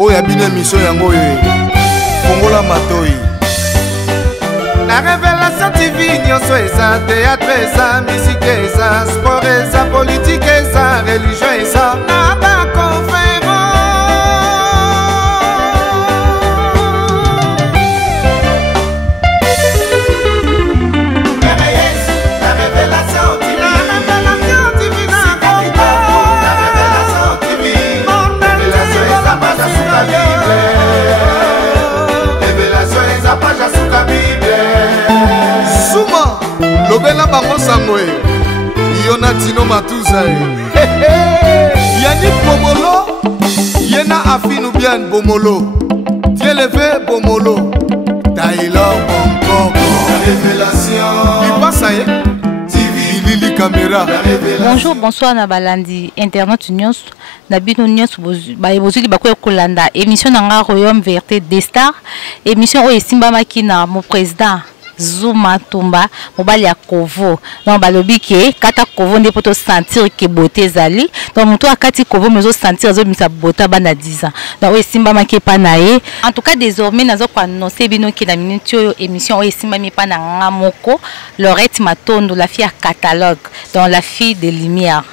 Oh ya bine mission yango ye Fongola Matoi. La Révélation TV nyonso eza théâtre eza musique eza sport eza politique eza religion eza na baconférence. La Révélation TV, la Révélation TV na Congo. La Révélation TV, Révélation eza page suka Bible. Révélation eza page suka Bible. Suma lobela bango sangwe Yona Tino Matuza Yannick Bomolo Yena Afinu bien Bomolo Dieu levé Bomolo Taylor Bonkoko. La Révélation Il passe à TV Lili Caméra. Bonjour, bonsoir Nabalandi Internet News Nabino News Bozuli Bakoye Kolanda émission Nanga Royaume Vérité des Stars émission Oye Simba Makina mon président Zuma Tumba mobali ya Kovo donc balobi ke kata Kovo nde poto sentir ke beauté zali donc muto akati Kovo mezo sentir zo misa bota bana 10 ans donc Oye Simba Maki pa na ye en tout cas désormais nazo ko annoncer bino ke na minute yo émission Oye Simba mi pa na ngamoko Lorette Matondo la fille à catalogue dans la fille de lumière.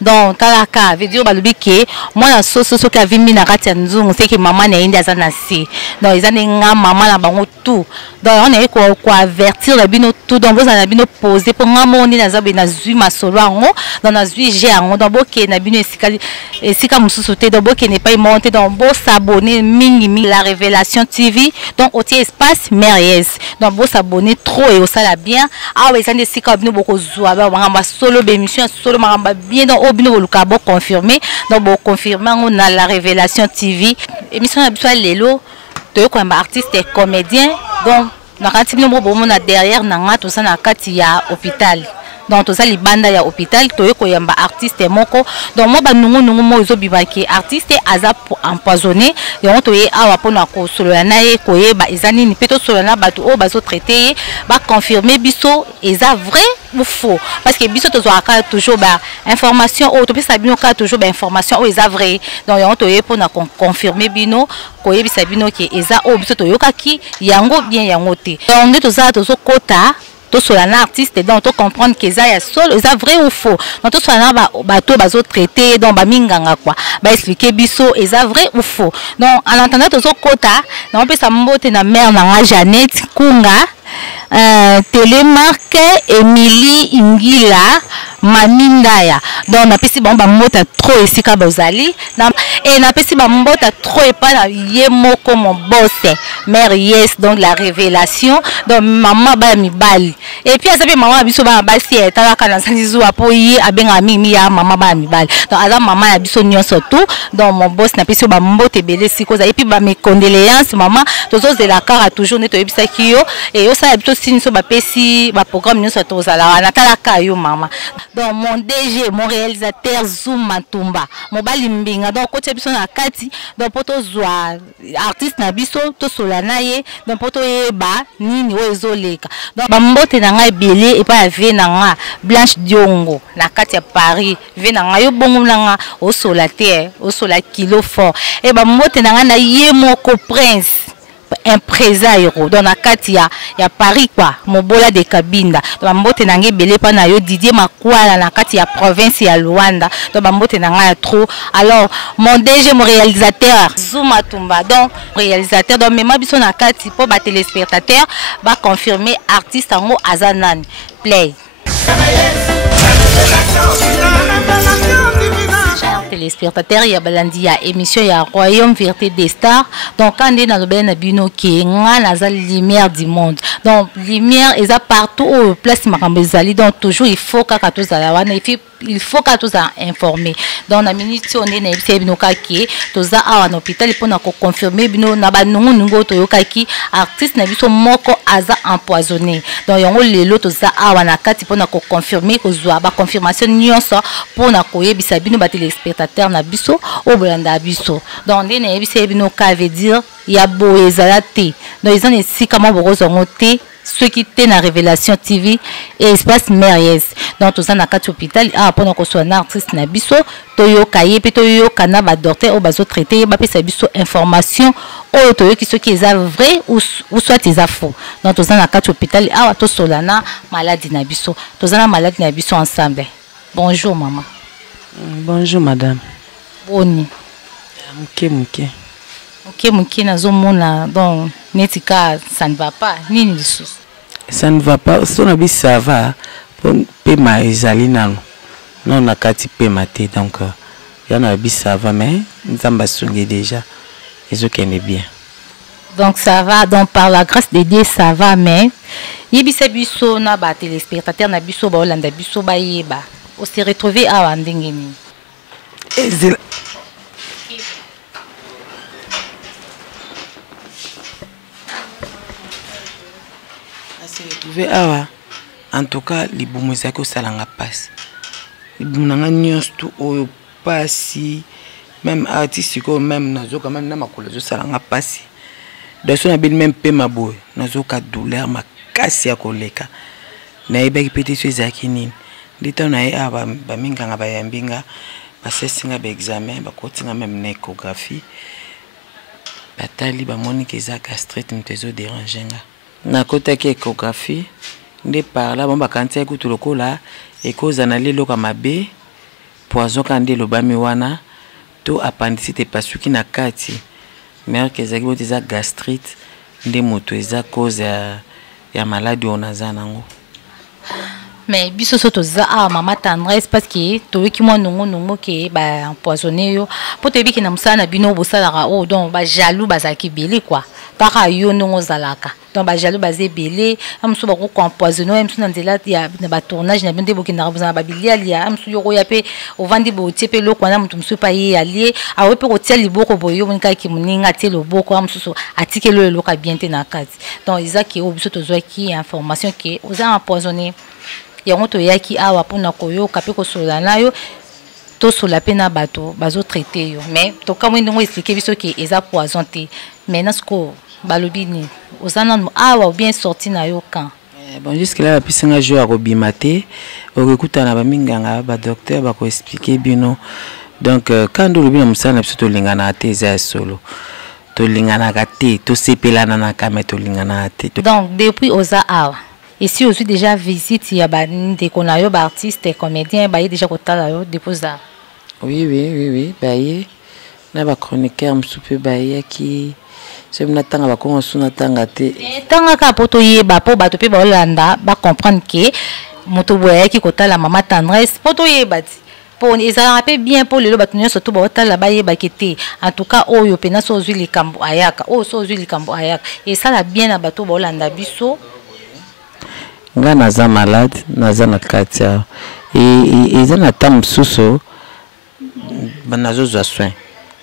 Donc talaka veut dire balobi ke moi na soso ki avimi na kati ya nzungu c'est que maman na indi azana si donc ils nga maman na bango tout donc on est ko avertir la bino tout donc vous na bino poser pour nga moni na zabe na zui masolo ango donc na zui j'ai ango donc boke na bino esika mususu te donc boke n'est pas monter donc bo s'abonner mingi la Révélation TV donc au espace Merriez donc bo s'abonner trop et au sala bien ah ouais ça ne sika bino boko zwa ba ngamba solo bémission solo ngamba bien donc obino luka bo confirmer donc bo confirmer on a la Révélation TV émission na biso lelo to ko mba artiste et comédien donc na kati bino bo mona derrière na nga to ça na kati ya hôpital donc to ça libanda ya hôpital to ko yamba artiste moko donc moi ba nungu mo izo bibaki artiste aza empoisonné et on to ye awa pona ko solo na ye ko ye ba ezani ni peto solo na batu o bazo traiter ba confirmer biso eza vrai ou faux parce que biso to zo aka toujours ba information o to pesa bino ka toujours ba information o eza vrai donc on to ye pona confirmer bino ko ye bisa bino ke eza o biso to yokaki yango bien yango te donc nde to za to zo kota sur un artiste donc to comprendre que ça est seul ça vrai ou faux donc to sur un bateau bazo traiter donc ba minganga quoi ba expliquer biso et ça vrai ou faux donc en entendant to kota donc on peut ça mbote na mère na Jeannette Kunga Télémarque Emily Ingila Mamindaya donc na pesi ba mbota trop esika bazali et na pesi ba mbota trop et pas na ye moko mon boss mère yes donc la Révélation donc maman ba mibali et puis azabe maman biso ba basi etala kana sanzizu apoyi abenga mimi ya maman ba mibali donc aza maman ya biso nyonso tout donc mon boss na pesi ba mbote belé sikoza et puis ba mes condoléances maman tozo de la cara toujours neto ebisa kiyo et yo ça biso sinso ba pesi ba programme nyonso tozala na talaka yo maman. Donc mon DG, mon réalisateur Zuma Tumba, mon bali mbinga donc côté biso na kati donc poto zwa artiste na biso to solana ye donc poto yeba nini wezoleka donc ba mbote na ngai belé et pas ve na nga Blanche Diongo na kati ya Paris ve na nga yo bongo na nga o solate o sola kilo fort et ba mbote na nga na ye moko prince impresario dans la kati ya Paris quoi mobola de Kabinda donc mbote nange belé pa na yo Didier Makwala na kati ya province ya Luanda donc mbote nanga trop alors mon DG mon réalisateur Zuma Tumba donc réalisateur donc même biso na kati pour ba téléspectateur ba confirmer artiste ango azanan play téléspectateurs ya balandi ya émission ya Royaume Vérité des Stars donc quand on est dans le ben bino qui nga la lumière du monde donc lumière est partout au place makambezali donc toujours il faut ka tous à la il faut que tous informer dans la minute on est na bino kaki toza awa na hôpital pour na confirmer bino na ba nungu to yokaki artiste na biso moko aza empoisonné donc yango lelo toza awa na kati pour na confirmer ko zwa ba confirmation nyonso pour na koyebisa bino ba téléspectateur na biso o bolanda biso donc ndene bino ka veut dire ya boezala te donc ils ont ici comment boko zongote ceux qui étaient dans Révélation TV et Espace Mériès. Donc, tous en a quatre hôpital, pendant qu'on soit un artiste na biso, toyo kaye, pe toyo kana ba docteur ou bazo traité, ba pe sa biso information, ou toyo qui ce qui est vrai ou soit ils faux. Donc, tous en a quatre hôpital, to solana maladie na biso, tous en a maladie na biso ensemble. Bonjour maman. Bonjour madame. Boni. Mouké. Ok, nazo mona donc netika ça ne va pas ni ni sous. Ça ne va pas, son habit ça va pour paiement ezali nano. Non na kati paiement té donc ya na habit ça va mais nzamba songe déjà. Les autres est bien. Donc ça va donc par la grâce de Dieu ça va mais yebisa biso na ba téléspectateurs na biso ba olanda biso ba yeba. On s'est retrouvé à Wandengeni. Awa en tout cas les boumezaki au salanga passe les boumnanga nyos tout au passi même artiste ko même nazo quand même na makolo zo salanga passe donc on a bien même pe maboy nazo ka douleur makasi ya koleka na ebaki petit chose akini ndita na e aba ba minganga ba yambinga ba sesinga ba examen ba kotinga même na échographie batali ba monique za gastrite mtezo dérangenga na kota ki échographie nde par là bon ba kantia kutu lokola ekoza na lelo ka mabe poison kande lobami wana to appendicite pasuki na kati mais que ezaki bote za gastrite nde moto eza cause ya maladie onaza nango. Mais biso soto za mama tendresse parce que to ki mo nongo ke ba empoisonné yo po te biki na musana bino bosala o donc ba jaloux bazaki belé quoi para yo nongo zalaka donc ba jaloux bazé belé amso ba ko empoisonné amso na ndela ya ba tournage na binde boki na bozana ba biliali ya amso yo ya pe o vandi bo tepe loko na mutu msu pa ye allié a we pe ko tia liboko boyo monika ki muninga te loboko amso so atike lo loka bien te na kati donc izaki o biso to zo ki information ke oza empoisonné yango to yaki awa pona koyo kape ko sola na yo to sola pe na bato bazo traiter yo mais to kamwe ndongo expliquer biso ke eza poison te mais nasko balobi ni ozana awa bien sorti na yo kan bon jusque là pisinga jo a robimate o écouter na ba minganga ba docteur ba ko expliquer bino donc quand do lobi na musana biso to lingana te za solo to lingana ka te to sepelana na kame to lingana te donc depuis oza awa. Et si aussi déjà visite, il y a des conayo, artistes, comédiens, bah déjà kotala yo déposa. Oui, bah y na ba chroniqueur msupe bah y qui c'est na tanga ba ko suna tanga te. Tanga ka poto yeba po bato pe ba Holanda ba comprendre que moto boya ki kotala mama tendresse poto yeba ti. Pour ils a rappelé bien pour le bato surtout ba otala ba yeba kete. En tout cas oyo pena so zui likambo ayaka. O so zui likambo ayaka. Et ça la bien na bato ba Holanda biso. Nga naza malade naza na katia et eza na tam suso banazo za soin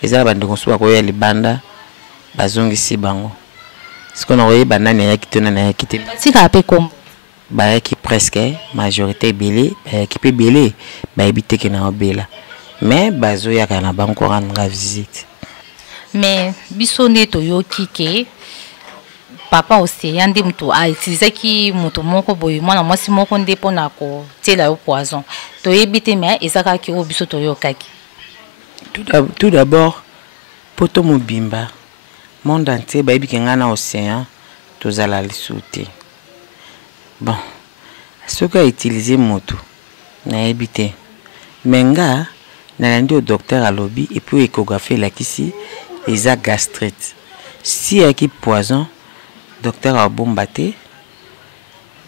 eza ba ndeko so ko ya libanda bazongisi bango sikona oye banani ya kitona na ya kite sika pe kom ba ya ki presque majorité belé ba ki pe belé ba ebite ke na obela mais bazo ya kana banko rendre visite mais biso neto yo kike papa aussi yandi mtu a utilisé ki moto moko boy mwana mwasi moko nde pona ko tela yo poison to yebite mais ezaka ki obiso to yo kaki tout d'abord poto mobimba monde entier ba yebiki ngana océan tozala lisuti bon ce qu'a utilisé moto na yebite menga na ndi au docteur à lobby et puis échographie la kisi eza gastrite si y a qui poison docteur a bombaté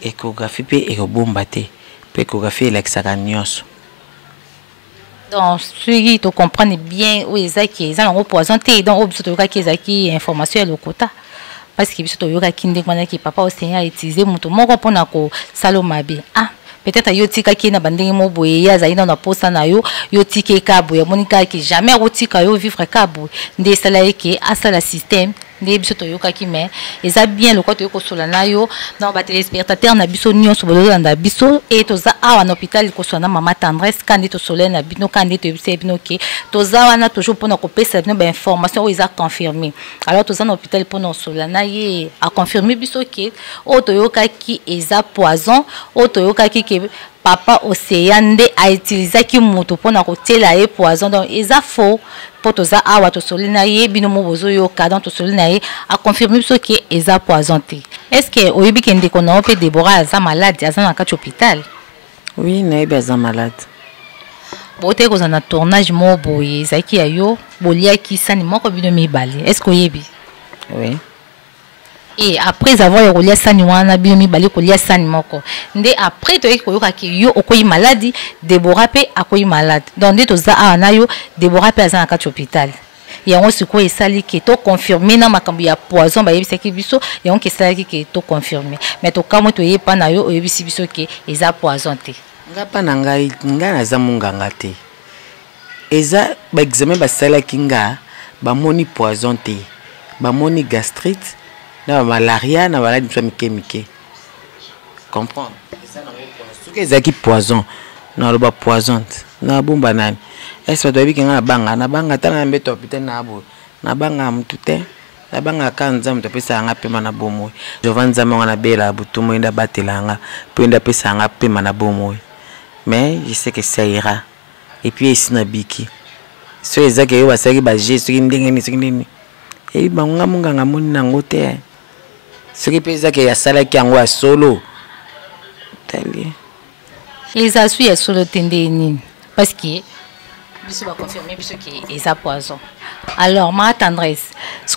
échographie pe bombaté pe échographie l'exact nyonso donc celui tu comprends bien où ezaki ils ont représenté donc au biso to ka ezaki information le quota parce que biso to yoka kinde kwana ki papa océan a utilisé moto moko pona ko salomabe peut-être yo tika ki na bandenge mo boye ya zaina na posta na yo tike ka boye monika ki jamais rotika yo vivre ka boye nde sala yeke asala système nde biso toyokaki mais eza bien lokwa toyoko sola na yo donc ba téléspectateur na biso nyonso bolanda biso et toza awa na hôpital kosola na mama tendresse kandi to soleil na bino kandi to bise bino ke toza wana toujours pona ko pesa bino ba information o eza confirmé alors toza na hôpital pona sola na ye a confirmer biso ke o toyokaki eza poison o toyokaki ke papa Océan nde a utilisé ki moto pona ko tela e poison donc eza faux pour toza awa to soleil na ye bino mo bozo yo cadre to soleil na ye a confirmer biso ke eza poison te est-ce que oyebi ke ndeko na ope Deborah aza malade aza na kati hôpital oui nayebi aza malade bote koza na tournage mo boye ezaki ya yo boliaki sani moko bino mibale est-ce que oyebi oui. Et après avoir relié sani wana bino mibale kolia sani moko nde après to koyoka ki yo okoyi maladie Deborah pe akoyi malade donc nde toza ana yo Deborah pe aza na kati hôpital yango siko esali ke to confirmer na makambo ya poison ba yebisaki biso yango ke esali ke to confirmer mais to kamo to yepa na yo oyebisi biso ke eza poison te nga pa na ngai nga naza munganga te eza ba examen basalaki nga bamoni poison te bamoni gastrite na malaria na maladi mso mike comprendre soki ezaki poison na loba poison na bomba nani est-ce que dobi kenga na banga tana mbeto hôpital na abo na banga mtu te na banga kanza mtu pesa nga pema na bomo jovanza manga na bela butumo inda batelanga penda pesa nga pema na bomo mais je sais que ça ira et puis ici na biki so ezaki yo basaki ba gesto ndenge ni ndenge et banga munganga moni nango te ce qui pèse que ya sala ki yango solo tali les asu ya solo tende nini parce que biso ba confirmer biso ki eza poison alors ma tendresse ce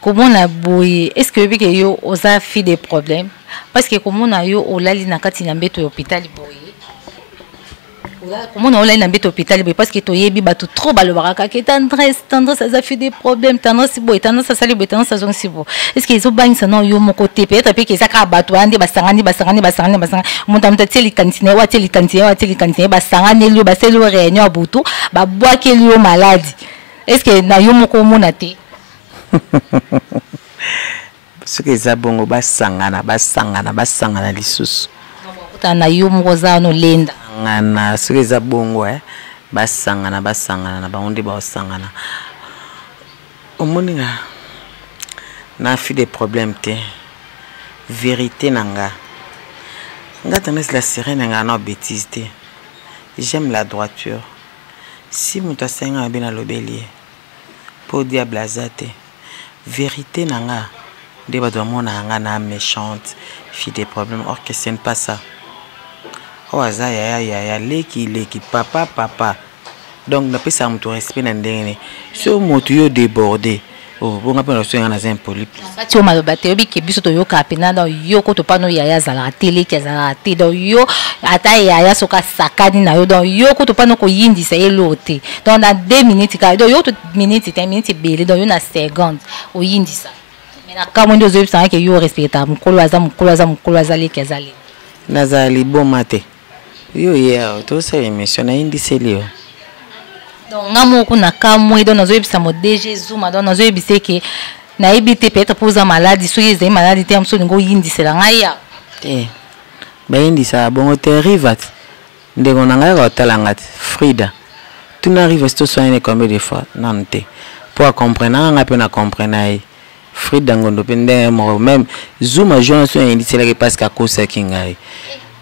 comment na boye est-ce que bi ke yo oza fi des problèmes parce que comment na yo olali na kati na mbeto hôpital boye comment on a un hôpital parce que tu yebi batu trop balobaka que tendresse ça fait des problèmes tendresse boy tendresse ça sali boy tendresse ça si bo est-ce que ils ont bang ça non yo mon côté peut-être que ça ka batu ande basangani monta teli cantine wa teli cantine basangani lo baselo réunion abutu ba boa ke lo maladie est-ce que na yo moko mona te ce que ça bongo basangana lisusu na yo moko za no lenda ngana soki eza bongo basangana na bango nde baosangana omoni nga na fi des problèmes te vérité na nga tendance la sirène nga na bêtise te j'aime la droiture si moto asenga abe na lobeli po diable aza te vérité na nga nde bato bamona nga na méchante fi des problèmes or que ce n'est pas ça. Oh aza ya leki papa donc na pesa mutu respect na ndenge so motu yo débordé oh bonga pena so ngana za impoli ati o maloba te obi ke biso to yoka pena na yo ko to pano yaya zala tele ke zala te donc yo ata yaya soka sakani na yo donc yo ko to pano ko yindisa elote donc na 2 minutes ka donc yo to minutes te minutes bele donc yo na seconde o yindisa mais na kamo ndo zo bisa ke yo respecta mukolo aza leki azali nazali bon mate yo ya to sa émission na indiseli donc ngamo kuna kamwe donc nazo yebisa mo DG Zuma donc nazo yebise ke na ebite peut-être poza maladie so yeze maladie te amso ngo yindisela ngaya te ba yindisa bongo te rivat ndeko na ngaya ko talanga Frida tu n'arrives to soigner combien de fois non te pour comprendre nga pe na comprendre Frida ngondo pende mo même Zuma jeune so yindisela ke parce que kosa kingai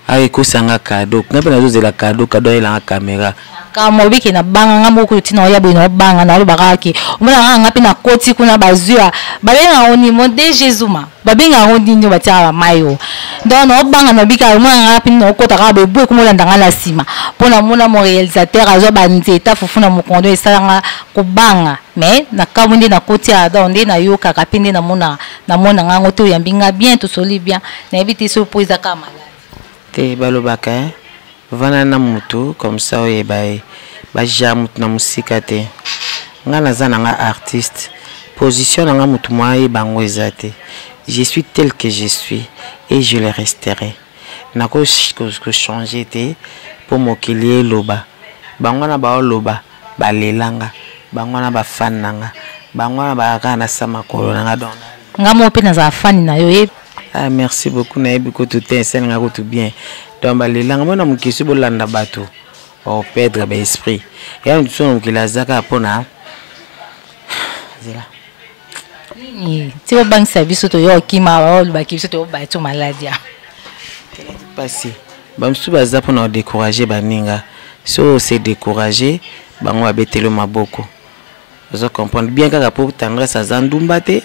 ay kusanga cadeau ngape nazo zela cadeau ela caméra kama obiki na banga ngambo ko tina ya bino banga na lo bakaki umana ngape na koti kuna bazua babenga oni mo DG Zuma babenga oni nyo batia mayo donc no banga no bika umana ngape no kota ka bebu ko molanda ngala sima pona mona mo réalisateur azo banzeta fufuna mukondo esalanga ko banga mais na kamundi na koti a donde na yo kaka pinde na mona ngango to yambinga bien to soli bien na ebiti surprise kama te balobaka vana na mutu comme ça oye ba jamu na musika te nga nazana nga artiste position nga mutu moi bango ezate je suis tel que je suis et je le resterai na ko changer te pour mokili loba bango na ba loba balelanga bango na ba fan nanga Bangwa ba na sama kolo na don. Ngamo pe na za fani na yo. Ah merci beaucoup na yebi ko tout enseigne nga ko tout bien. Donc ba lelanga mona mukisi bolanda bato. O perdre ba esprit. Ya ntso mukilazaka pona. Zela. Si au banque service to yo kima o ba kiso to ba to maladie. Passé. Bamsu baza pona décourager baninga. So c'est décourager bango abetelo maboko. Vous comprenez bien que pour tendresse à Zandumbate,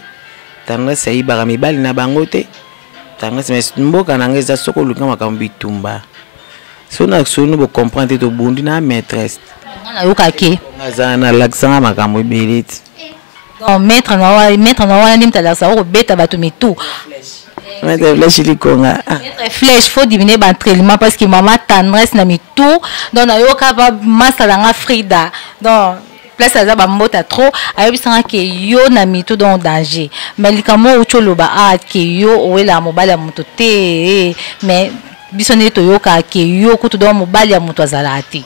tendresse à Ibara Mibali na bangote, tendresse mais mboka nangeza soko luka makambi tumba. So na sonu bo comprendre to bundi na maîtresse. Na yoka ke. Ngazana laksanga makambo belit. Donc maître na wa nimta la sa o beta bato mitu. Maître flèche likonga. Maître flèche faut diminuer l'entraînement parce que maman tendresse na mitu, donc na yoka ba masala nga Frida. Donc place à Zabamota trop, ayobi sanga ke yo na mitu dans danger. Mais likamo ucholoba a ke yo owela mobali ya muto te, mais bisone to yoka ke yo kutu do mobali ya muto azalati.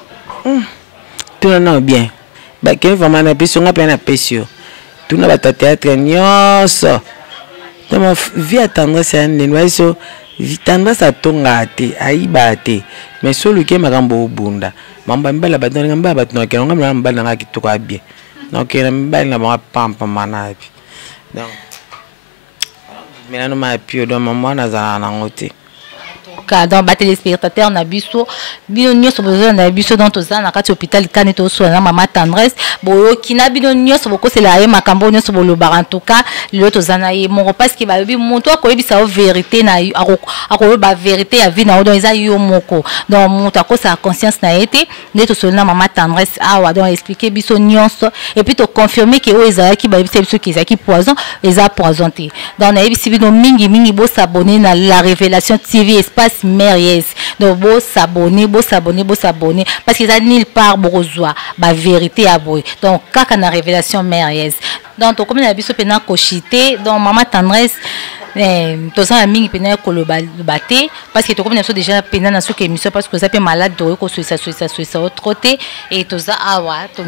Tout non bien. Ba ke vraiment na biso nga pe na pesio. Tout na ba théâtre nyonso. Tama vie attendre c'est un so tendance à tongate aibate. Mais solo ke makambo bunda. Mamba mbala badana ngamba batno ke ngamba mbala nga kituka bien. Donc mbala na ba pampa manabi. Donc milano ma pio do maman na za na ngote. Dans ba téléspectateur na biso bino nyonso besoin na biso dans toza na kati hôpital kane to so na mama tendresse boyo kina bino nyonso boko c'est la makambo nyonso bolo bar en tout cas le toza na ye mon parce que ba bi monto ko yebisa o vérité na ako ba vérité ya vie na o donc eza yo moko donc monto ko sa conscience na été ne to so na mama tendresse awa donc expliquer biso nyonso et puis to confirmer que o eza ki ba yebisa biso ki eza ki poison eza poisonné donc na yebisi bino mingi bo s'abonner na la révélation TV espace Mériès. Donc, beau s'abonner parce qu'ils a nulle part besoin ba vérité à boy. Donc, quand on a révélation Mériès. Donc, comme on a vu ce pena cochité, donc maman tendresse tous les amis pena ko le baté parce que comme on a déjà pena na sous émission parce que ça peut malade de ko ça autre côté et tous ça awa to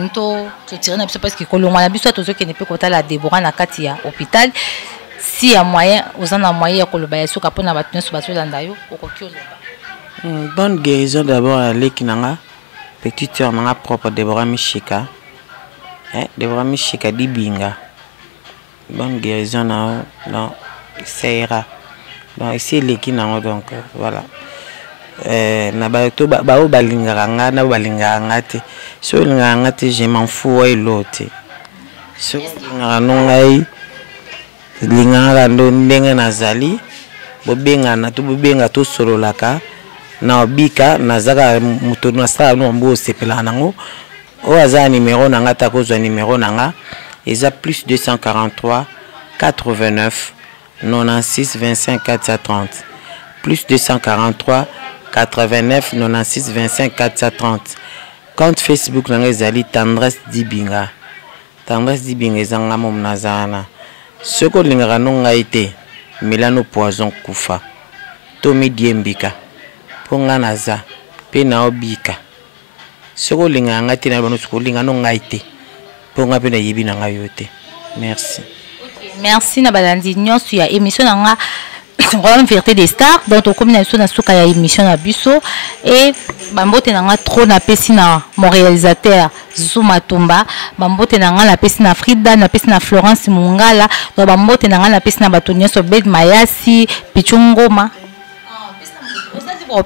tirer na parce que ko le mala biso tous qui ne peut kota la Déborah na katia hôpital. Si y a moyen, vous en avez moyen que le bail soit capable d'abattre sur bateau d'andayo ou quoi. Bonne guérison d'abord à l'équinanga, petite sœur n'a propre Déborah Michika, Déborah Michika di binga. Bonne guérison non, ça ira. Donc ici l'équinanga donc voilà. Na bateau bao balinganga na balinganga te. So linganga te je m'en fous et l'autre. So linganga non ai. Linganga ndo ndenge nazali bobenga na to bobenga to sololaka na obika nazaka muto na sa no mbo sepela nango o aza numéro nanga ta kozwa numéro nanga eza plus 243 89 96 25 430 plus 243 89 96 25 430 compte Facebook nanga ezali Tendresse Dibinga ezanga mom nazana. Ce que l'on a non été, Milano poison kufa, Tommy Diembika, Ponganaza, Penaobika. Ce que l'on a été dans le schooling a non été, Pongapena Yibina Gayote. Merci. Merci Nabalandi, nous sur l'émission Royaume Vérité des Stars, dans ton combinaison na suka ya émission na biso et bambote nanga trop na pesi na mon réalisateur Zuma Tumba, bambote nanga na pesi na Frida na pesi na Florence Mungala, donc bambote nanga na pesi na batonyo so Bed Mayasi Pichungoma.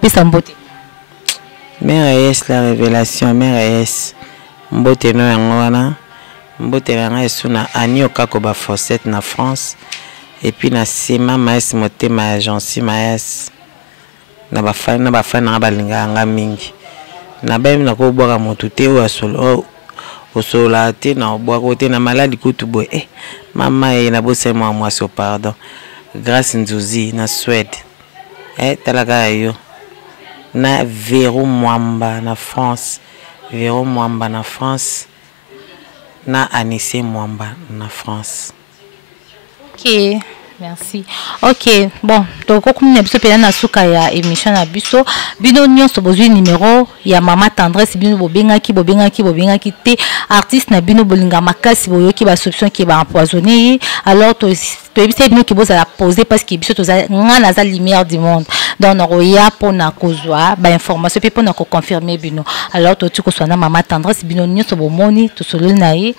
Pesa mbote. Mère es la révélation, mère es mbote no ngwana. Mbote nanga esuna Anio Kakoba Fossette na France. Et puis na sima maes motema agence maes na bafana na balinga nga mingi na ba na ko boka motu te o solo o sola te na boka côté na maladi kutu boy mama e na bose moi so pardon grâce nzuzi na Suède talaka yo na Véro Mwamba na France na Anissé Mwamba na France. Ok, Merci. Ok, bon, donc comme nous avons na suka ya émission na biso, bino nyonso bozui numéro ya mama tendresse bino bobengaki te artiste na bino bolinga makasi boyoki ba solution qui ba empoisonner alors to ebisa bino ki bozala poser parce que biso toza ngana za lumière du monde. Donc na pour na kozwa ba information pe pour na ko confirmer bino. Alors to tu ko swana mama tendresse bino nyonso bomoni to solo na ye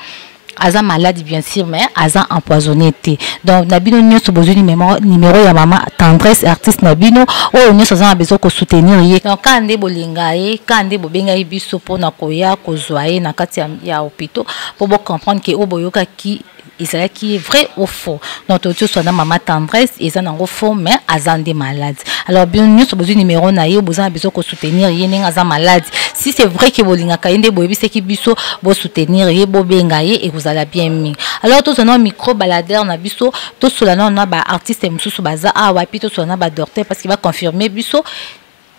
Aza malade bien sûr mais aza empoisonné té. Donc nabino nyonso besoin numéro ya mama tendresse artiste nabino o nyonso za besoin ko soutenir ye. Donc kande bolinga ye kande bobenga biso pona koya kozwa ye na kati ya hôpital pour comprendre que oboyoka ki Isaïe qui est vrai ou faux. Donc, tu sois dans maman tendresse, ils sont en faux, mais ils ont des malades. Alors, bien, nous sommes besoin numéro naïe, besoin de soutenir, ils sont malades. Si c'est vrai que vous avez des bébés, c'est qui biso, vous soutenir, vous bengaye et vous allez bien mis. Alors, tous on a micro baladeur, on a biso, tous cela on a ba artiste moussou baza, ah ouais, puis tous on a ba docteur parce qu'il va confirmer biso.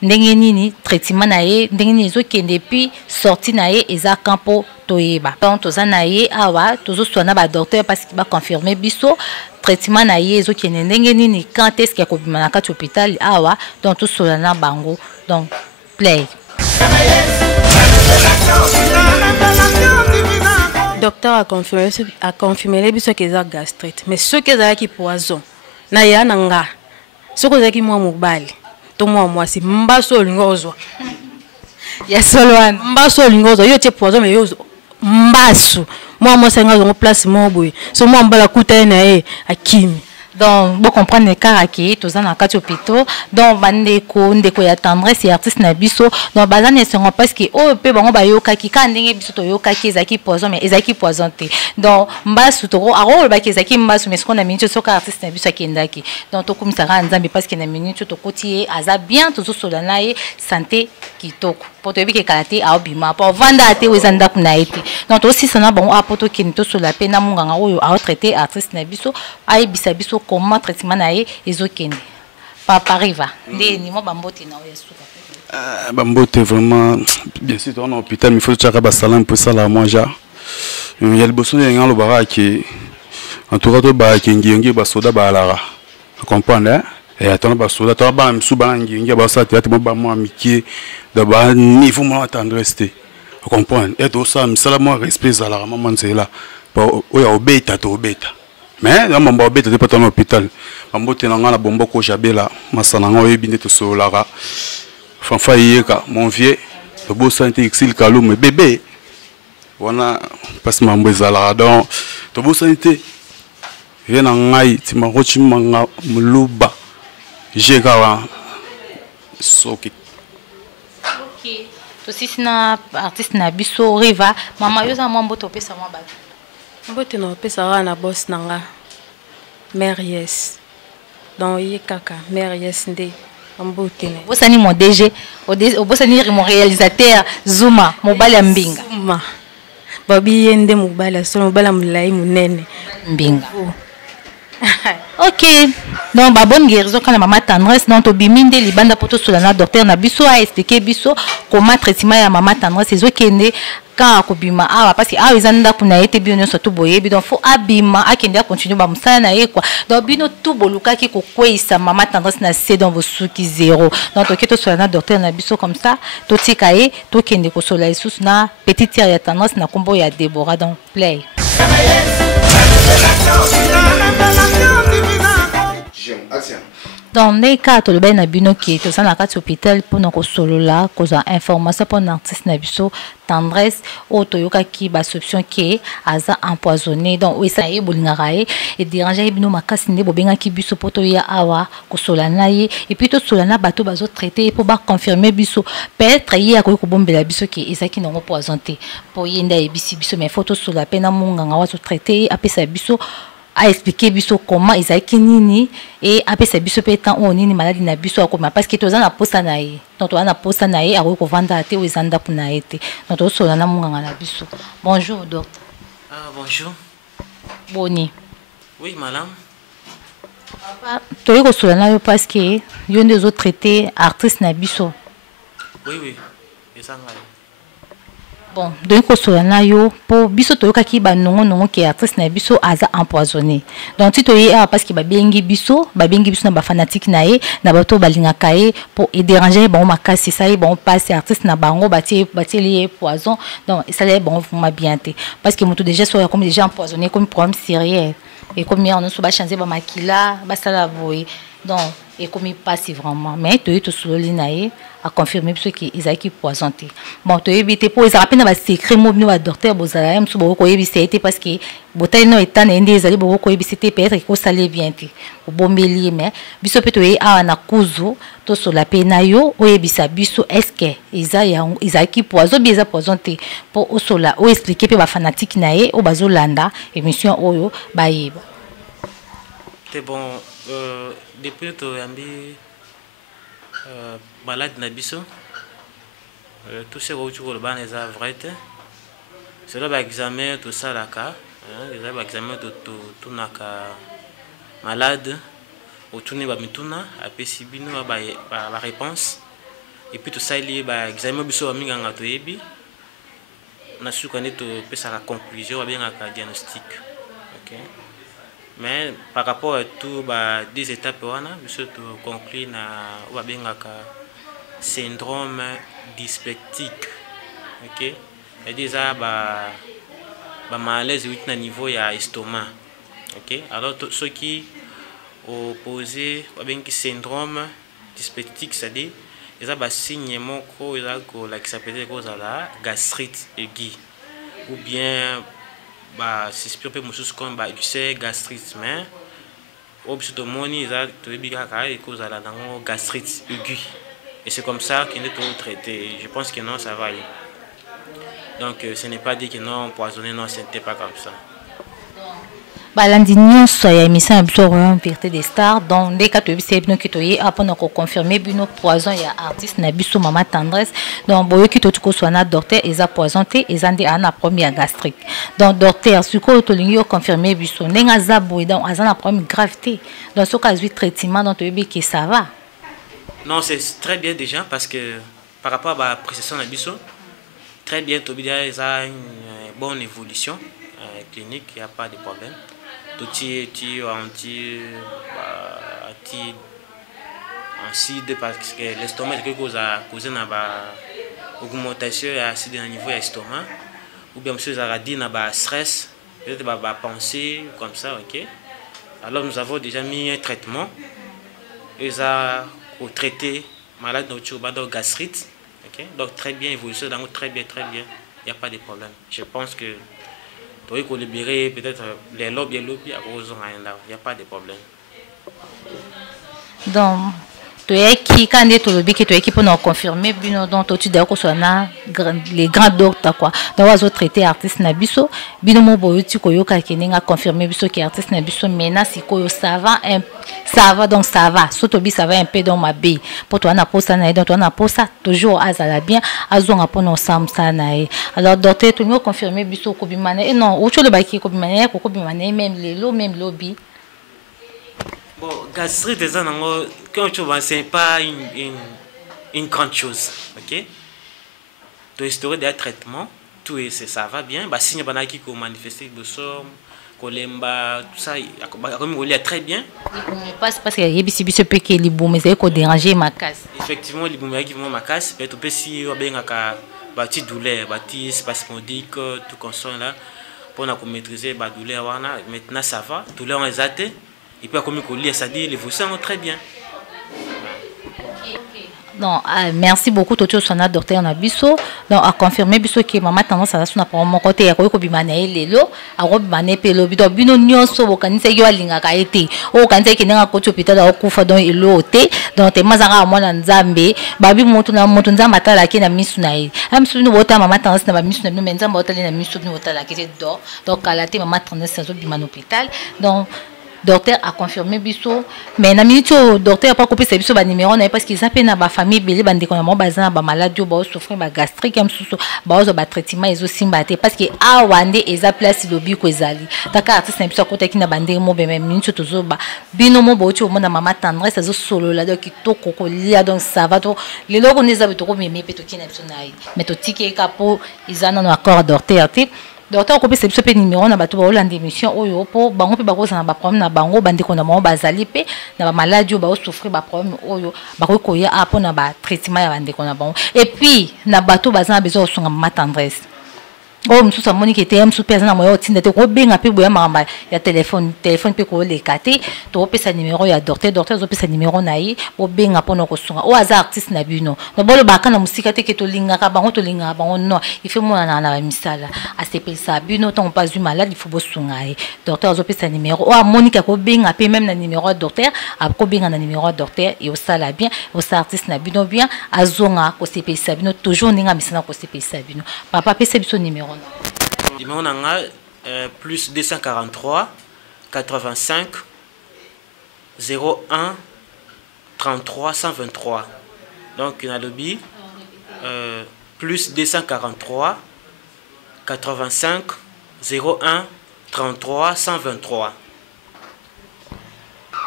Ndenge nini traitement na ye ndenge nini zo kende puis sorti na ye eza campo toyeba donc toza na ye awa tozo soana ba docteur parce qu'il va confirmer biso traitement na ye zo kende ndenge nini quand est-ce qu'il y a kobima na kati hôpital awa donc to soana bango donc play docteur a confirmé les biso qu'ils ont gastrite mais ceux qui ont qui poison na ya nanga ceux qui ont qui moi mobali moi c'est mbaso lingozo ya solwan mbaso lingozo yo te poison mais yo mbaso moi c'est ngazo place moboy so moi mbala kuta na e akimi. Donc, vous comprenez que tous en cas hôpital, donc ndeko ya tendresse et artiste na biso, donc bazan ne sont parce que oh pe bango ba yoka ki ka ndenge biso to yoka ki ezaki poison mais ezaki poisonté. Donc mbasu to aro ba ki ezaki mbasu mais ce qu'on a minute so ka artiste na biso akendaki. Donc to komisara nzambe parce que na minute to kotie aza bien to solana e santé kitoko. Pour te dire que kalaté a obima pour vendre ate wezanda kuna ete. Donc aussi sona bon apoto kinto sur la peine na munganga oyo a traité artiste na biso ai bisa biso comment traitement na ye ezokende papa riva ndeni mo bambote na oya suka bambote vraiment bien sûr on est hôpital mais il faut tchaka ba salam pour ça la manger il y a le besoin de ngalo bara qui en tout cas to ba ki ngi ba soda ba lara comprendre et attends ba soda to ba msu ba ngi ba sa théâtre mo ba mo amitié de ba niveau mo tendresse comprendre et tout ça msala mo respect za la maman c'est là pour oya obeta to obeta. Mais dans mon bébé t'es pas dans l'hôpital. Mon beau t'es dans la bombe ko jabela. Ma sananga oye bine to solara. Fanfa yeka mon vieux. Le beau santé exil kalou mais bébé. Wana passe ma mbezala donc. To beau santé. Vient en ngai ti ma rochi manga mluba. Jekawa soki. OK. To si na artiste na biso riva. Mama yo za mambo to pesa mwa ba. Mbote no pesa na boss nanga mère yes donc yi kaka mère yes ndé mbote ne bosani mon DG bosani mon réalisateur Zuma mobali mbinga Zuma babi yende mobali so mobali mulai munene mbinga OK donc ba bonne guérison quand la maman tendresse donc to biminde libanda poto solana docteur na biso a expliqué biso comment traitement ya maman tendresse ezokende quand akobima awa parce que awa ezanda kuna ete bino surtout boyebi donc faut abima akende continuer ba musala na ye quoi donc bino tout boluka ki kokweisa maman tendresse na c'est dans vos souki zéro donc to keto solana docteur na biso comme ça to tikaye to kende ko sola isus na petite ya tendresse na kombo ya Deborah donc play. Dans les cas to le ben na bino qui to ça na kati hôpital pour na ko solo la cause information pour artiste na biso tendresse o to yoka ki ba solution qui aza empoisonné donc oui ça y bolingara et déranger bino makasi ne bobenga ki biso poto ya awa ko sola na ye et puis to sola na bato bazo traiter pour ba confirmer biso peut-être y a ko bombela biso qui ezaki na empoisonné pour yenda e biso mais photo sola pena munganga wa to traiter apesa biso a expliqué biso comment ezaki nini et apesa biso petan o nini maladie na biso akoma parce que toza na posa na ye donc toza na posa na ye ako vanda ate o ezanda puna ete donc to sola na munganga na biso. Bonjour docteur. Ah bonjour. Boni. Oui madame. Papa to yeko sola na yo parce que yo ndezo traiter artiste na biso. Oui oui. Ezanga. Bon, donc on yo pour biso to yoka ki ba nongo ki artiste na biso aza empoisonné. Donc ti to ye parce que ba bengi biso na ba fanatique na ye na bato balinga kae pour déranger bon makasi ça y bon passe artiste na bango bati lié poison. Donc ça là bon vous m'a bien té parce que moto déjà soit comme déjà empoisonné comme problème sérieux et comme on se ba changer ba makila ba sala boy. Donc et comme il passe vraiment mais to to sololi na ye a confirmer ceux qui ils a qui poisonné. Bon to éviter pour ils rappellent ba secret mo bino ba docteur bozala m so boko yebisete parce que botai no état na ndé ezali boko yebisete peut-être ko salé bien té o bombeli mais biso pe to a na kuzu to so la pena yo o yebisa biso est-ce que ils a qui poison bien za poisonné pour o so la o expliquer pe ba fanatique na ye o bazolanda émission oyo ba yeba. C'est bon depuis to yambi malade na biso tout ce que tu veux le ban les vrai c'est là examen tout ça là cas les examen tout naka malade autourner ba mituna après si bino ba réponse et puis tout ça il ba examen biso minga ngato yebi na sukane to pesa la conclusion bien ka diagnostic. OK. Mais par rapport à tout des étapes je conclue na syndrome dyspeptique. OK. Et déjà malaise à niveau ya estomac. OK. Alors ceux qui opposé syndrome dyspeptique, c'est-à-dire ils ont signe moko qui s'appelle la gastrite aiguë ou bien si je peux comme tu sais gastrite mais au bout de moni ils ont cause à la gastrite aiguë et c'est comme ça qu'il est tout traité. Je pense que non ça va aller. Donc ce n'est pas dit que non empoisonné, non c'était pas comme ça. Balandi nyonso ya émission ya biso Royaume Vérité des Stars donc les cas to bise bino kitoye apona ko confirmer bino poison ya artiste na biso Mama Tendresse donc boyo kito tuko soana docteur eza poison te eza nde ana première gastrique donc docteur suko to lingi yo confirmer biso nenga za boy donc azana problème gravité donc ce cas de traitement donc to yebi que ça va. Non, c'est très bien déjà parce que par rapport à la précision na biso très bien to bidia eza une bonne évolution clinique, il n'y a pas de problème. Acide parce que l'estomac est quelque chose à causer une augmentation de l'acide au niveau de l'estomac ou bien monsieur a dit un stress peut-être penser comme ça. OK. Alors nous avons déjà mis un traitement et ça pour traiter malade de gastrite. OK. Donc très bien évolution donc très bien il n'y a pas de problème. Je pense que il faut libérer peut-être les lobbies à cause de rien là, il n'y a pas de problème. Donc, tu es qui quand tu es lobby qui tu es qui pour nous confirmer bino donc tu dois que soit les grands docteurs quoi. Donc on va traiter artiste na biso bino mo boyo ti ko yoka keninga confirmer biso qui artiste na biso mena si ko ça va donc ça va surtout bi ça va un peu dans ma bé pour toi na posa na donc toi na posa toujours azala bien azonga pour nous samsa na alors docteur tu nous confirmer biso ko bimane et non autre le baki ko bimane ko bimane même les lots même lobby. Bon, gastrite quand tu vois c'est pas une grande chose. OK. Tu histoire de traitement tout ça va bien bah signe banaki ko manifester de somme kolemba tout ça comme on est très bien parce que yebisi biso pe ke libumu c'est ko déranger ma casse effectivement libumu qui ma casse mais tu peux si obengaka bati douleur bati spasmodique tout constant là pour na ko maîtriser ba douleur wana maintenant ça va douleur on exaté et puis comme ko lire ça dit les vous sent très bien. Donc, merci beaucoup, Toto Sona, docteur Nabiso. Donc, à confirmer biso que Mama Tendresse à son appareil mon côté, à quoi bimane lelo, à quoi bimane pelo, bido bino nyonso, au canise yo alinga kaete, au canise qui n'a pas hôpital au kufa donc elo te, donc te mazara à moi nzambe, babi motuna motunza matala qui na misunaï. Am sunu wota Mama Tendresse na misuna no menza motala na misu no wota la qui do, donc à la te Mama Tendresse à bimane hôpital, donc docteur a confirmé biso mais na minute docteur pas copier biso ba numéro na parce qu'ils appellent na ba famille belé bande ko na mo bazana ba maladie ba souffrir ba gastrique am susu ba zo ba traitement ezo simba te parce que a wande eza place lobi ko ezali taka artiste na biso kota ki na bande mo be même minute tozo ba bino mo bo ti o mona mama tendresse azo solo la donc kitoko ko lia donc ça va to le loko neza be to ko meme pe to ki na biso na yi mais to tike ka po izana no accord docteur te docteur ko pesa biso pe numéro na bato ba olanda émission oyo po bango pe bakoza na ba problème na bango bande ko na mo bazali pe na ba maladie ba souffrir ba problème oyo ba ko ya apo na ba traitement ya bande ko na bango et puis na bato bazana besoin osunga mama tendresse oh msusa moni ki TM super na moyo tinda te ko benga pe boya mama ya téléphone pe ko le kate to pesa numéro ya docteur zo pesa numéro na yi o benga pono ko sunga o aza artiste na bino no bolo baka na musika te ke to linga ka bango to linga bango no il faut mona na misala a sepel sa bino ton pas du malade il faut bo sunga yi docteur zo pesa numéro o moni ka ko benga pe même na numéro docteur a ko benga na numéro docteur et o sala bien o sa artiste na bino bien azonga ko sepel sa bino toujours ninga misana ko sepel sa bino papa pesa biso numéro numéro nanga plus 243 85 01 33 123 donc na lobby plus 243 85 01 33 123.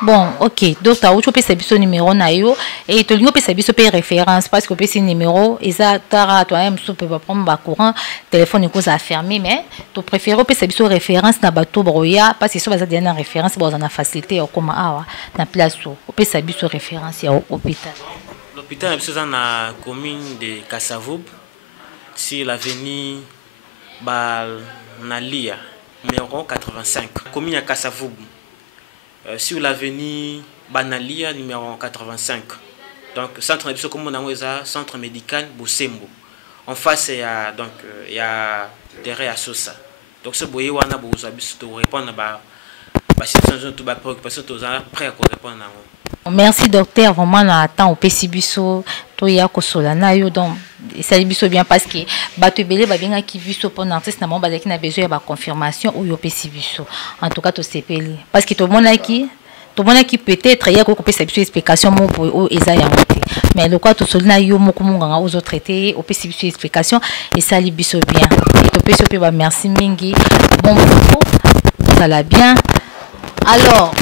Bon, ok. Donc, tu as oublié ce numéro naïo et tu as oublié ce référence parce que ce numéro, ils ont toi-même peux pas prendre ma courant téléphone est à fermer mais tu préfères oublier ce référence na bateau broya parce que ça va donner référence bon on a facilité au comment ah na place oublier ce référence à hôpital. L'hôpital est dans la commune de Kassavoub sur l'avenue Balnalia numéro 85 commune à Kassavoub. Sur l'avenue Banalia numéro 85. Donc centre de comme on a centre médical Bosembo. En face il y a derrière à Sosa. Donc ce boye wana bo zabiso to répondre ba situation to ba préoccupation to za prêt à répondre na. Merci docteur vraiment na temps au pesibiso to ya ko solana yo donc ça biso bien parce que bato belé ba bien ki biso pour artiste na mo ba ki na besoin ba confirmation ou yo pesibiso en tout cas to sepeli parce que to mona ki peut-être ya ko pesa biso explication mo pour eza ya moté mais le quoi to solana yo mo ko nganga aux autres traiter au pesibiso explication et ça li biso bien et to peso pe ba merci mingi bon ça la bien alors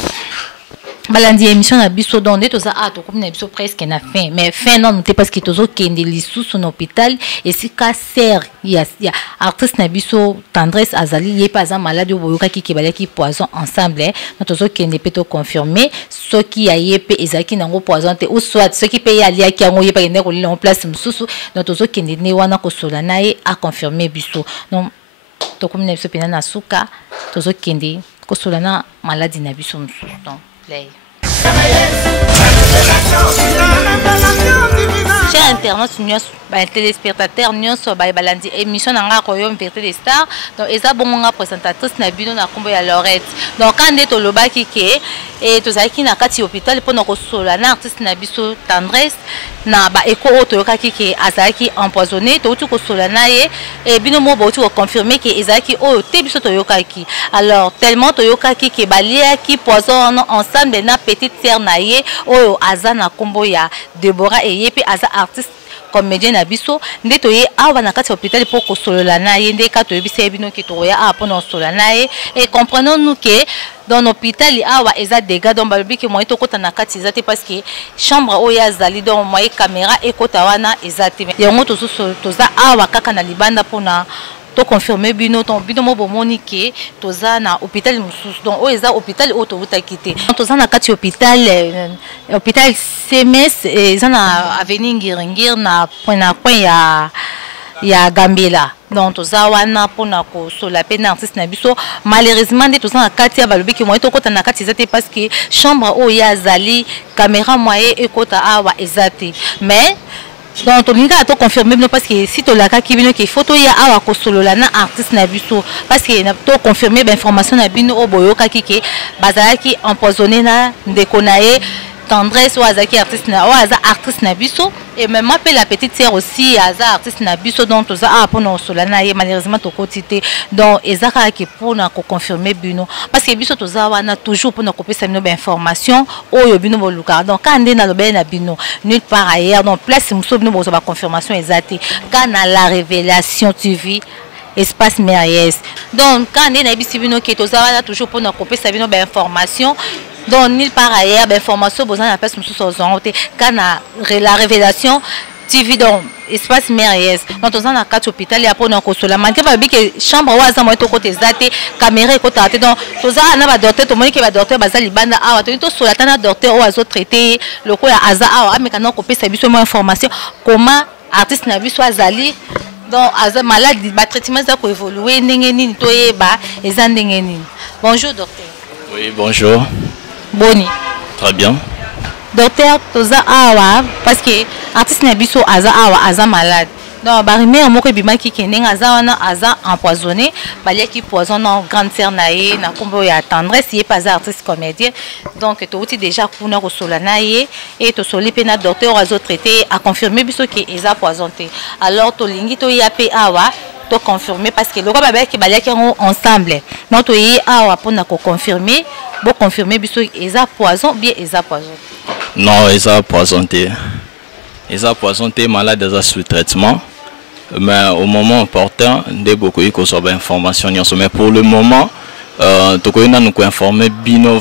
balandi émission na biso donné to ça to comme na biso presque na fin mais fin non n'était parce que tozo kende lisu son hôpital et si ka ser ya artiste na biso tendresse azali yé pas un malade boyoka ki balaki poison ensemble na tozo kende pe to confirmer ce qui a yé ezaki nango poison te ou soit ce qui pe ya lia ki ngo yé pas ne ko en place mususu na tozo kende ne wana ko solana e a confirmer biso non to comme na biso pena na suka tozo kende ko solana maladie na biso mususu donc chers internautes, téléspectateurs, nous sommes balandi émission dans la Royaume Vérité des Stars. Donc, eza bonga présentatrice na bino na kombo ya Lorette. Donc, quand est loba kike et to zaki na kati hôpital pour na kosola na artiste na biso tendresse na ba eko oto kike azaki empoisonné to tu kosola na ye et bino mo ba tu confirmer que ezaki o te biso to yokaki. Alors, tellement to yokaki ke balia ki poison ensemble na petite sœur na ye o azana kombo ya Deborah et yepi aza artiste comédien na biso ndeto ye awa na kati hôpital pour ko solola na ye ndeka to yebisa bino ki to ya a pour no solola na ye et comprenons-nous que dans l'hôpital awa eza dégâts donc balobi ke moyen to kota na kati ezate parce que chambre o ya zali donc moyen caméra et kota wana ezate yango to za awa kaka na libanda pona to confirmer bino ton bino mo bomoni ke toza na hôpital mususu donc o eza hôpital o to butakite toza na kati hôpital CMS eza na avenue Ngiringir na point ya Gambela donc toza wana pona ko sola pe na artiste na biso malheureusement de toza na kati ya balobi ke moyen to kota na kati ezate parce que chambre o ya zali caméra moyen ekota awa ezate mais donc on a to confirmer parce que si to la ka ki bino ke photo ya awa ko solo la na artiste na biso parce que na to confirmer ba information na bino o boyoka ki ke bazalaki empoisonné na ndeko na ye tendresse o azaki artiste na o aza artiste na biso Et même moi, la petite sœur aussi, Aza, artiste Nabiso, dont tu as pour nous solana, malheureusement, tu côté. Donc, Ezaka qui pour nous confirmer Bino. Parce que Biso, tu as toujours pour nous copier cette information, au Bino Boluka. Donc, quand on est dans le bien Bino, nulle part ailleurs, donc, place, nous sommes nous avons confirmation exacte. Quand on a la révélation TV, espace Merriès. Donc, quand on est dans Bino, qui est toujours pour nous copier cette information. Donc, nulle part ailleurs, l'information, besoin d'un peu quand la révélation TV, donc, espace Merriès. Donc, on a 4 hôpitaux, il y a pour nous consoler. Maintenant, il y a une chambre où on a côté zate, caméra côté zate. Donc, tout ça, on a docteur, tout le monde qui va docteur, basal libanda, ah, tout sur la tana docteur ou azo traité, le coup à Aza, ah, mais quand on copie, ça a information comment artiste n'a vu soit Zali. Donc, Aza malade, le traitement ça peut évoluer, n'engeni, toye, bah, et ça n'engeni. Bonjour, docteur. Oui, bonjour. Boni. Très bien. Docteur, toza awa parce que artiste Nabiso aza malade. Donc barimé en moko bima ki keneng aza empoisonné, balia ki poison en grande sœur naé na kombo ya tendresse, yé pas artiste comédien. Donc to outi déjà kuna ko solana yé et to soli pe na docteur azo traité a confirmé biso que eza poisonné. Alors to lingi to ya pe awa to confirmer parce que le roi babé qui balia ki ensemble. Donc to yé awa pour na ko confirmer. Bon confirmer biso eza poison bien eza poison. Non, eza poisonné. Eza poisonné malade eza sous traitement. Mais au moment important, des beaucoup qui sont information mais pour le moment to ko na nous informer bino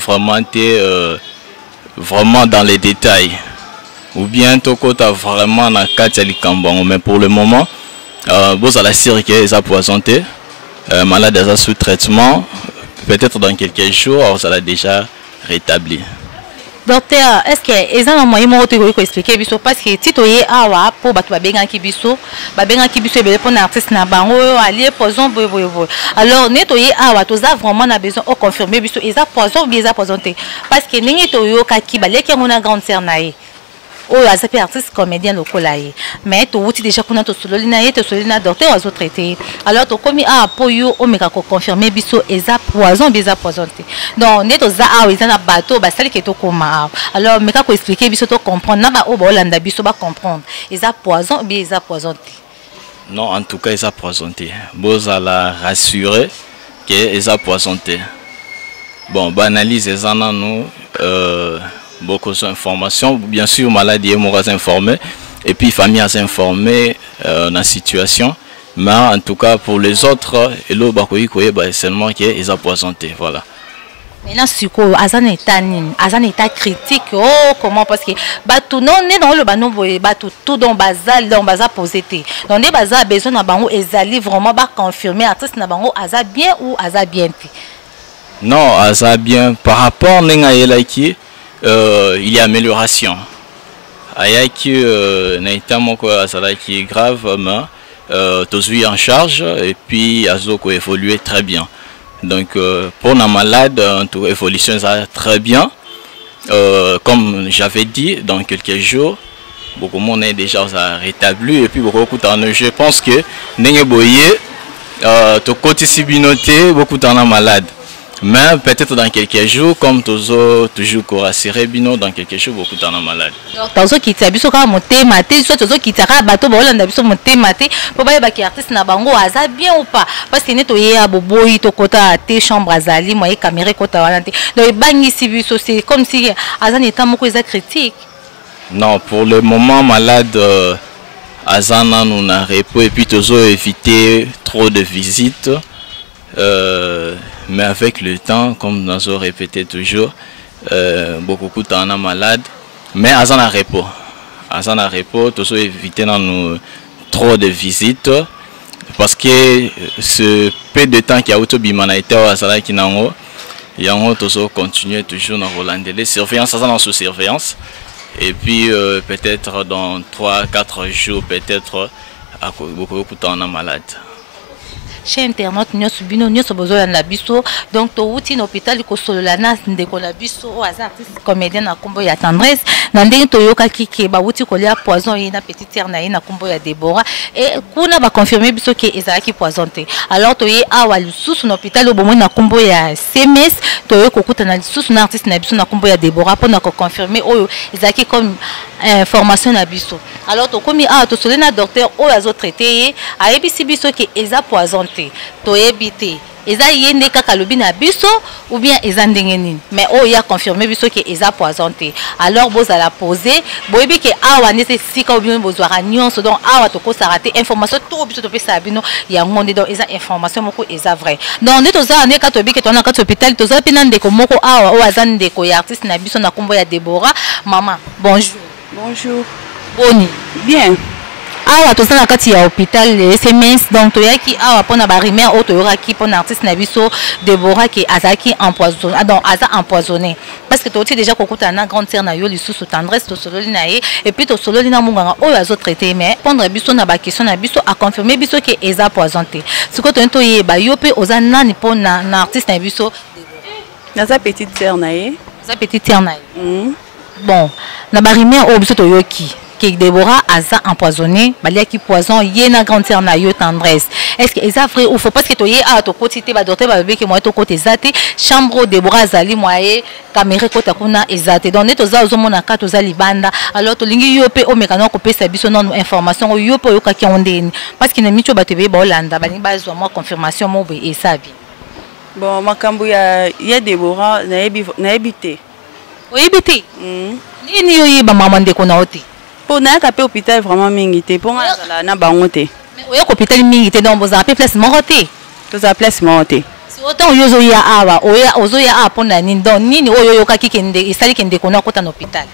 vraiment dans les détails. Ou bien to ko ta vraiment na kati likambongo mais pour le moment vous allez dire que eza poisonné. Malade eza sous traitement. Peut-être dans quelques jours, ça l'a déjà rétabli. Docteur, est-ce que les gens ont moyen de expliquer parce que si tu es awa pour battre babenga kibiso, et pour artiste na bango allié poison alors neto ye awa tu as vraiment na besoin de confirmer biso eza poison bien eza poisonné parce que ningi to yo ka ki balé ki ngona grande sœur nae. Oh, c'est un artiste comédien local. Mais tu as déjà connu ton solo linae, ton solo linae docteur aux autres traités. Alors tu commis à apoyo, on me confirmer biso eza poison, bien poisonné. Donc net aux a ils ont un bateau, bah celle qui est au coma. Alors me ka ko expliquer biso to comprendre, na ba o ba Hollanda biso ba comprendre. Eza poison, bien eza poisonné. Non, en tout cas eza poisonné. Vous allez rassurer que eza poisonné. Bon, bah analyse les nous beaucoup d'informations, bien sûr maladie est informé et puis famille a informé dans la situation, mais en tout cas pour les autres et le bakoyi seulement qui est poisonné, voilà. Maintenant suko azan état critique oh comment parce que tout non né dans le banon tout dans bazal posé donc les bazal besoin na bango ezali vraiment ba confirmer artiste na bango aza bien ou aza bien. Non, aza bien par rapport nenga yelaki il y a amélioration. Ayaki naita moko azala qui est grave mais tozui en charge et puis azoko évoluer très bien. Donc pour la malade toute évolution ça très bien. Comme j'avais dit dans quelques jours beaucoup de monde est déjà rétabli et puis beaucoup de je pense que nenga boye to côté sibinoté beaucoup de malade. Mais peut-être dans quelques jours, comme toujours rassuré bino dans quelques jours beaucoup de malades. Donc toujours qui t'a biso ka monter maté, soit toujours qui t'a bateau ba Hollanda biso monter maté, pour ba ki artiste na bango aza bien ou pas parce que neto ye aboboyi to kota te chambre azali moye caméra kota wana te. Donc bangi si biso c'est comme si azan état moko eza critique. Non, pour le moment malade azana nous na repos et puis toujours éviter trop de visites. Mais avec le temps, comme nous avons répété toujours, beaucoup de temps on est malade. Mais à un repos. À un repos, toujours éviter nous trop de visites. Parce que ce peu de temps qu'il y a eu bimana été à Zala qui n'en il y a toujours continuer toujours dans Hollande. Les surveillances, ça sous surveillance. Et puis peut-être dans 3-4 jours, peut-être beaucoup de temps on est malade. chez internet nyonso bino nyonso bozolanda biso donc touti na hôpital kosolola na ndeko na biso o aza artiste comédien na kombo ya Tendresse na ndenge toyokaki ke bauti kolia poison ye na petite sœur na ye na kombo ya Deborah et kuna ba confirmer biso ke ezalaki poison te alors toye awa lisusu na hôpital obomoi na kombo ya CMS toye kokuta na lisusu na artiste na biso na kombo ya Deborah pour na ko confirmer oyo ezalaki comme information na biso alors tokomi awa tosole na docteur oyo azo traiter ayebisi biso ke eza poison te toyebi te eza yende kaka lobi na biso ou bien eza ndenge nini mais oyo ya confirmer biso ke eza poison te alors bozala poser boyebi ke awa nese sika ou bien bozwaka nyonso donc awa tokosaka te information to biso topesa bino yango nde donc eza information moko eza vrai donc nde tozala nde ka toyebi ke tona kati hôpital tozala pe na ndeko moko awa oyo aza ndeko ya artiste na biso na kombo ya Deborah maman bonjour. Bonjour. Boni. Bien. Awa toza na kati ya hôpital SMS donc toyaki awa pona ba rumeur o toyoraki pona artiste na biso Deborah ki azaki empoisonné donc aza empoisonné parce que toti déjà kokuta na grande sœur na yo lisusu Tendresse to sololi na ye et puis to sololi na munganga oyo azo traiter mais pondre biso na ba question na biso a confirmer biso ke eza poisonné siko to nto ye ba yo pe oza nani pona na artiste na biso Naza petite sœur na ye. Naza petite sœur na ye. Bon na ba rumeur o biso toyoki que Deborah aza empoisonné balia qui poison ye na grande sœur na yo Tendresse est-ce que eza vrai ou faut parce que to ye a to kotité ba docteur ba bébé que moi to côté zate chambre Deborah zali moye caméra kota kuna ezate donc neto za ozomona ka to za libanda alors to lingi yo pe o mekano ko pesa biso non information yo pe yo ka ki ondeni parce que na micho ba tebe ba Holanda ba lingi ba zo moi confirmation mo be esabi bon makambo ya Deborah na ebité oyebite nini yo yeba mama ndeko na oti pour na ka pe hôpital vraiment mingi te pour ngala na bango te mais oyo ko hôpital mingi te donc boza pe place moko te toza place moko te si autant yo zo ya awa oya ozo ya apona nini donc nini oyo yo kaki kende isali kende kona kota na hôpital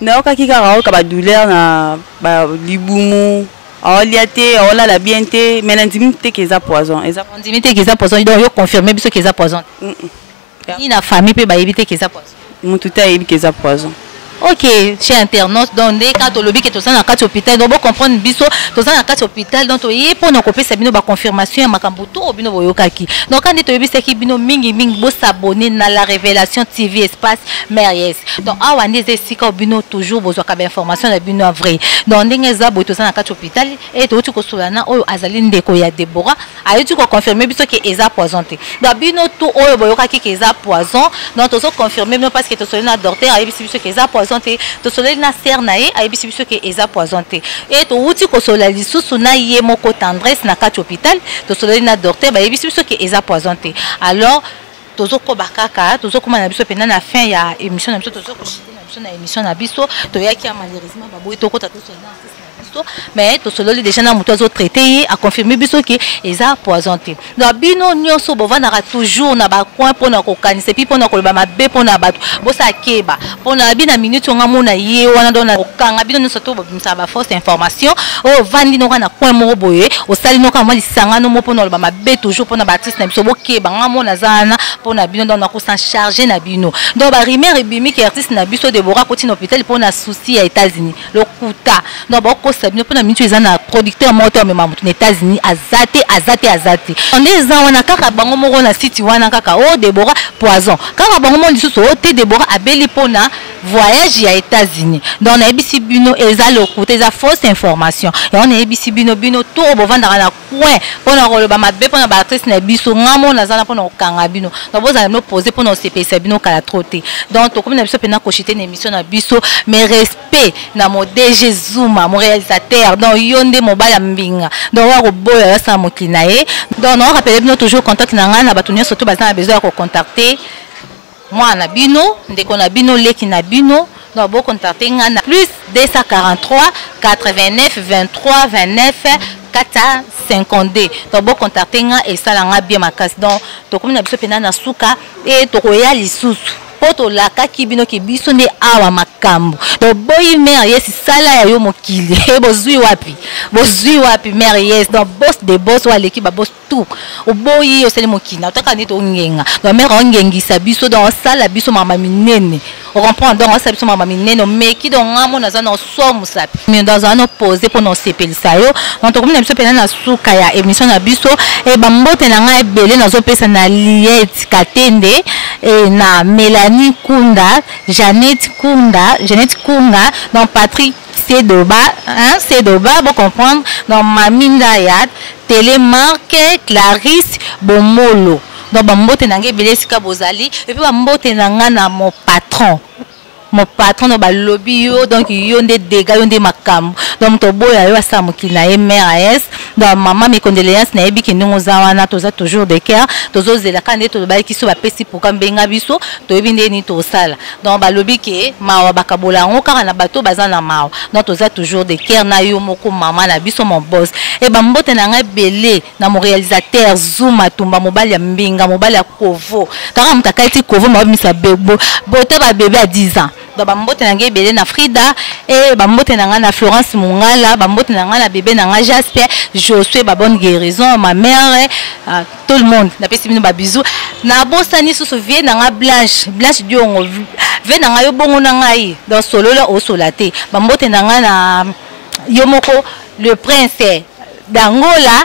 na okaki ka ka ba douleur na ba libumu aoliate aola la bien te mais l'indimité que ça poison eza indimité que ça poison donc yo confirmer biso que ça poison ni na famille pe ba éviter que ça poison mutu ta yebi que ça poison. Ok, chez internaute, donc dès quand on lobby que tu es dans le hôpital, donc on comprend biso, tu es dans le hôpital, donc tu es pour nous copier ça bino ba confirmation makambuto ou bino boyokaki. Donc quand tu es c'est qui bino mingi bo s'abonner dans la Révélation TV espace Meryes. Donc awa ndeze sika bino toujours besoin ka information na bino vrai. Donc ndengeza bo tu es dans le hôpital et tu ko solana oyo azali ndeko ya Deborah, ayo tu ko confirmer biso que eza poisonné. Donc bino tout oyo boyokaki que eza poison, donc tu confirmer parce que tu solana docteur ayo biso que eza poison to soleil na sœur na ye ayebisi biso ke eza poisonné et to uti ko sola lisusu na ye moko Tendresse na kati hôpital to soleil na docteur ba yebisi biso ke eza poisonné alors tozo ko bakaka tozo kuma na biso pena na fin ya émission na biso tozo ko chiter na biso na émission na biso to yaki malheureusement ba boy to ko ta to sola mais to sololi déjà na muto azo traiter a confirmer biso ke eza poisonné na bino nyonso bovana toujours na ba coin pona ko kanisa puis pona ko ba mabe pona batu bosa keba pona bina minute nga mona ye wana dona okanga bino nyonso to bimisa ba fausse information o vandi no na coin mo boye o sali no ka mali sangano mo pona ba mabe toujours pona ba artiste na biso bokeba nga mona zana pona bino dona ko s'en charger na bino donc ba rumeur ebimi ke artiste na biso Deborah koti na hôpital pona souci ya États-Unis le kuta donc boko sabino pona mintu ezana producteur moteur mais mamutu na États-Unis azate on est en wana kaka bango moko na site wana kaka o Deborah poison kaka bango mo lisusu o te Deborah abeli pona voyage ya États-Unis donc na ebisi bino eza le kuta eza fausse information et on ebisi bino to bovanda na coin pona koloba mabe pona ba actrice na biso ngamo na zana pona okanga bino donc boza no poser pona CPC bino kala troté donc to comme na biso pena ko chiter na émission na biso mais respect na mo DG Zuma mon réalisateur donc yonde mobala mbinga donc wa boya sa mokina e donc on rappelle bino toujours contact na nga na batunia surtout bazana besoin ko contacter moi na bino ndeko na bino leki na bino donc bo contacter nga na plus 243 89 23 29 452 donc bo contacter nga et ça la nga bien makasi donc to comme na biso pena na suka et to koya lisusu poto la kaki bino ki biso nde awa makambo donc boy mère yes sala ya yo mokili bozui wapi mère yes donc boss de boss wa l'équipe boss tout o boy o sele mokina otaka nito ngenga donc mère ongengisa biso donc sala biso mama minene on comprend donc ça biso mama mineno mais qui donc ngamo na zana so musapi mais dans un opposé pour nos sepeli sayo on to comme biso pena na suka ya émission na biso et bambote na nga ebele na zo pesa na Liette Katende et na Mélanie Kunda, Jeannette Kunga, donc Patrick Sedoba, vous comprendre, donc Maminda Yad, Télémarque, Clarisse Bomolo. Donc bambote nange belé sika bozali et puis bambote nanga na mon patron no ba lobby yo donc yo ndé dégâts yo ndé makam donc to boya yo asa mokina e mère AS donc maman mes condoléances na yebi ki ndongo zawana toza toujours de cœur tozo zela kande to ba ki so ba pesi pour kambenga biso to yebi ndé ni to sala donc ba lobby ke mawa bakabola ngo kaka na bato bazana mawa donc toza toujours de cœur na yo moko maman na biso mon boss et bambote nanga belé na mon réalisateur Zuma Tumba mobali ya mbinga mobali ya Kovo kaka mutakaiti Kovo mabimisa bebo bote ba bébé à 10 ans donc bambote nanga belé na Frida et bambote nanga na Florence Mungala bambote nanga na bébé nanga Jasper Josué ba bonne guérison ma mère tout le monde na pesi bino ba bisou na bosani sous vie nanga Blanche Diongo ve nanga yo bongo nanga yi dans solo la o solate bambote nanga na yomoko le prince d'Angola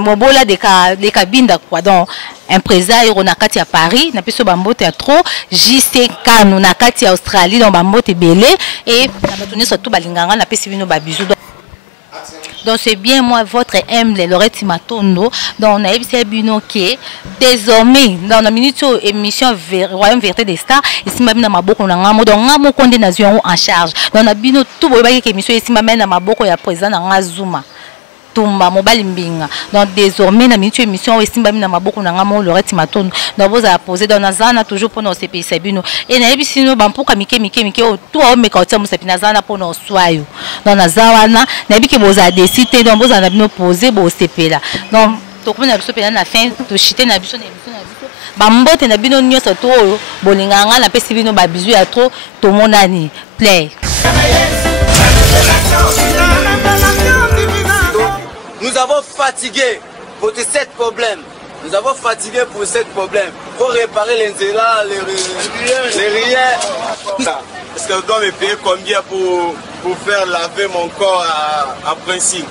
mobola de kabinda quoi donc un président na kati à Paris na peso bambote à trop JC Kanu na kati à Australie dans bambote belé et na batuni surtout balinganga na pesi bino ba bisou donc c'est bien moi votre humble Lorette Matondo donc on a eu bino qui désormais dans la minute émission Royaume Vérité des Stars ici même na maboko na ngamo donc ngamo konde na zion en charge donc na bino tout boyeba ki émission ici même na maboko ya président na ngazuma Tumba mobali mbinga donc désormais na minute émission esimba na maboko na ngamo Lorette Matondo donc vous a posé dans nazana toujours pour nos CPI sabino et na ebisino bampuka mike tout o mekautia musapina zana pour nos soyo donc nazawana na ebiki boza décider donc vous en avez posé bo CPI donc to kuma na biso pena na fin to chiter na biso na émission na biso bambote na bino nyoso to bolinganga na pesi bino ba bizu ya trop to monani play. Nous avons fatigué pour ces problèmes. Nous avons fatigué pour ces problèmes. Il faut réparer les nzela, les riens. Est-ce que je dois me payer combien pour faire laver mon corps à principe?